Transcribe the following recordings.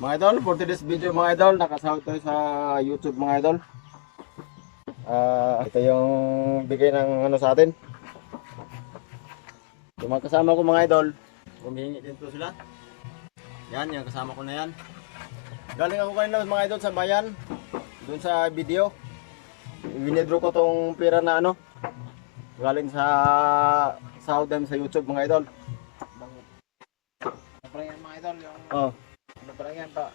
Mga idol, for today's video mga idol, nakasahod tayo sa YouTube mga idol. Ito yung bigay ng ano sa atin. Yung mga kasama ko mga idol, humihingi din po sila. Yan, yung kasama ko na yan. Galing ako kanina mga idol sa bayan, dun sa video. Winidro ko tong pera na ano, galing sa sahod namin sa YouTube mga idol. Parang yan mga idol, yung Oh, ano parang yan pa.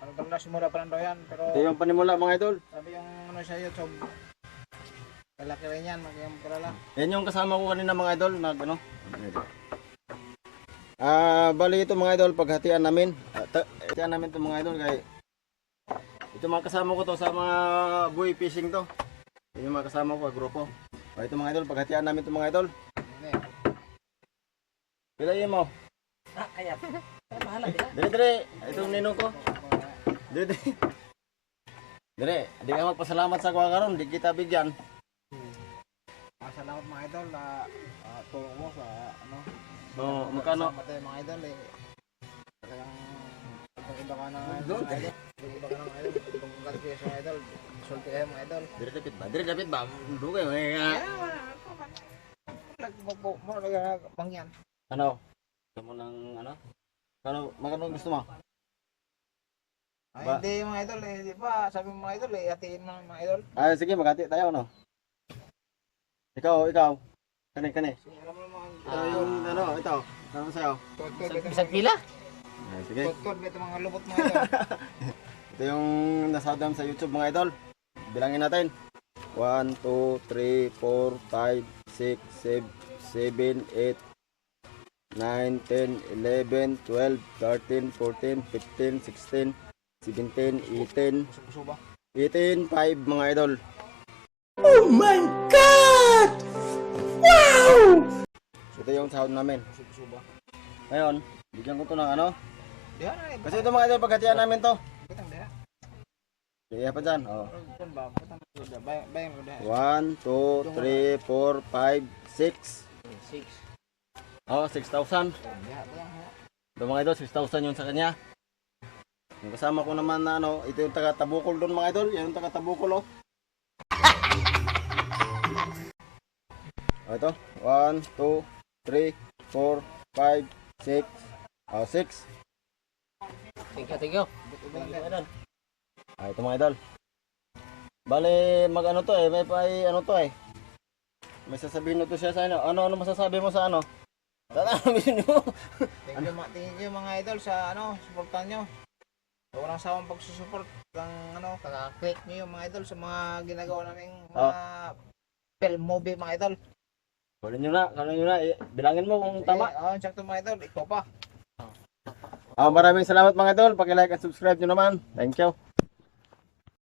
Ano parang nasimula pa lang daw yan, pero ito yung panimula mga idol. sabi yung ano sa YouTube, malaki rin yan, magiging magkalala. Yan yung kasama ko kanina mga idol, nag ano. Bali ito mga idol, paghatian namin. Hatian namin ito mga idol kay ito mga kasama ko to sa mga buhay fishing to. Yan yung mga kasama ko, grupo. Ito mga idol, paghatian namin ito mga idol. Pilayin mo. Kaya, bahala din. Dire. Itong ninong ko. Dire. Dire, di ka magpasalamat sa kuha karon, di kita bigyan. Salamat mga idol na tulong mo sa ano. Oh, magkano? Kasama tayo mga idol eh. Kayang iba ka ng idol. Iba ka ng idol. Kung kalkis mga idol, sulti kayo mga idol. Dire dapat ba? Dugay mo nga. Mo na pangyan. Ano? Gusto mo ng ano? Magkano gusto mo? Ay, Ba- hindi mga idol eh, di ba? Sabi mo mga idol eh, hatiin mo mga idol. Sige, magkati tayo no. Ikaw. Kani. Alam mo mga Yung ano, ito. Ano sa'yo? Isang pila? Sige. Tod, ito mga lubot mga idol. Ito yung nasa dam sa YouTube mga idol. Bilangin natin. 1, 2, 3, 4, 5, 6, 7, 8, 9, 10, 11, 12, 13, 14, 15, 16, 17, 18, Puso ba? 18, 5 mga idol. Oh my God! Wow! So, ito yung sahod namin. Puso ba? Ngayon, bigyan ko to ng ano. Diyan na eh. Kasi ito mga idol, pagkatiyan namin to. Kitang diyan. Kaya pa dyan. Oh. Kung ba? Kitang diyan. Bayan mo diyan. 1, 2, 3, 4, 5, 6. 6. Oh, 6,000. Diyan. Ito mga idol, 6,000 yun sa kanya. Yung kasama ko naman na ano, ito yung taga Tabukol doon mga idol. Yan yung taga Tabukol oh. Ito, 1, 2, 3, 4, 5, 6. 6. Thank you. Ito mga idol. Bale, mag ano to eh, may ano to eh. May sasabihin to siya sa ano. Ano masasabi mo sa ano? Tatamin mo. Thank you mga idol sa ano, suportan nyo. Walang sawang pagsusupport ng ano, kaka-click nyo yung mga idol sa mga ginagawa naming mga film movie mga idol. Kunin nyo na. Bilangin mo kung tama. Sakto mga idol, ikaw pa. Maraming salamat mga idol. Paki-like at subscribe nyo naman. Thank you.